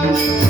Thank you.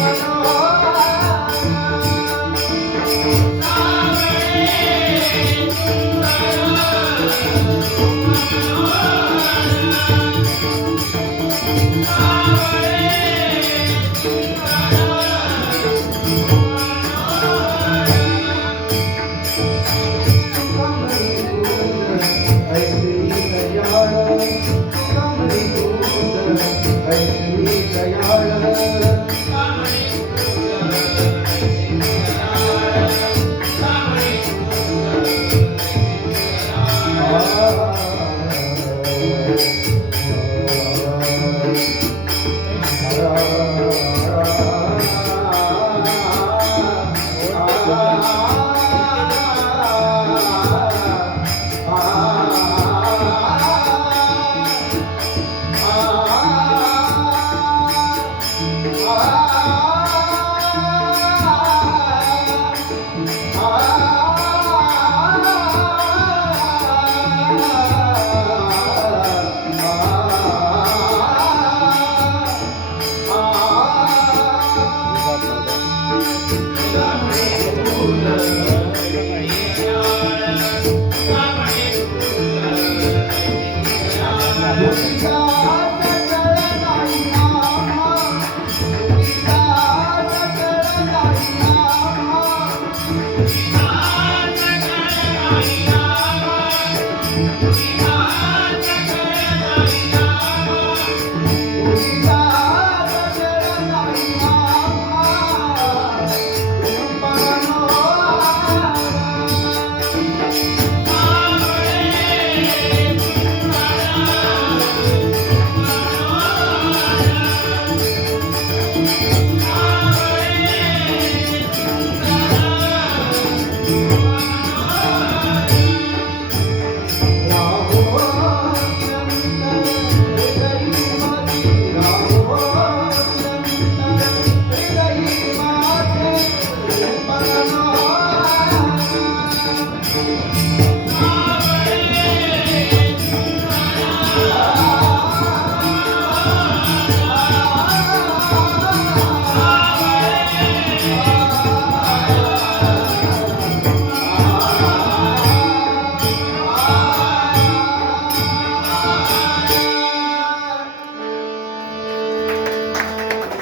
Hare Música